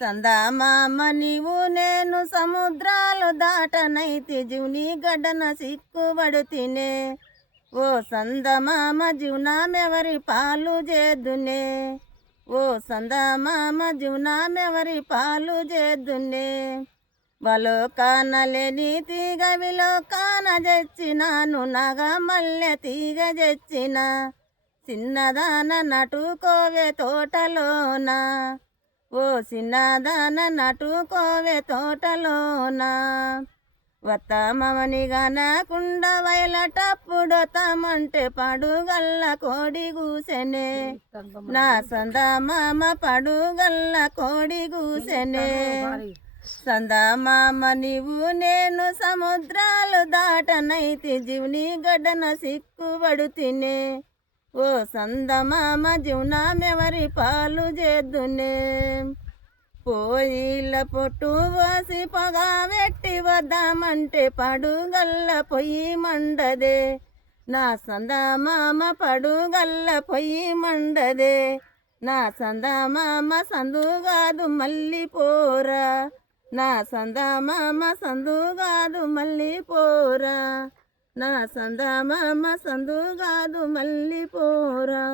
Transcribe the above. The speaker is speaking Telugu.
సందామామ నీవు నేను సముద్రాలు దాటనైతి జీవుని గడ్డన సిక్కుబడు తినే. ఓ సందమామ జీవనామెవరి పాలు చేదునే. ఓ సందమామ జీవనామెవరి పాలు చేదునే. వలో కానలేని తీగ విలో కాన తెచ్చినాను నగ మల్లె తీగ తెచ్చిన. చిన్నదాన నటుకోవే తోటలోన. ఓ చిన్నదాన నటుకోవే తోటలోన. వత్తమని గనకుండ వయలటప్పుడొతమంటే పడుగల్ల కోడి కూసెనే. నా సందమామ పడుగల్ల కోడి కూసెనే. సందమామ నీవు నేను సముద్రాలు దాటనైతి జీవుని గడ్డన సిక్కుబడు తినే. ఓ సందమామ జీవనామెవరి పాలు చేదునే. పోయిల పొట్టు వాసి పొగ వెట్టి వద్దామంటే పడుగల్ల పొయ్యి మండదే. నా సందమామ పడుగల్ల పొయ్యి మండదే. నా సందమామ సందుగాదు మళ్ళీ పోరా. నా సందమామ సందుగాదు మళ్ళీ పోరా. నా సందమామ సందుగాదు మళ్ళీ పోరా.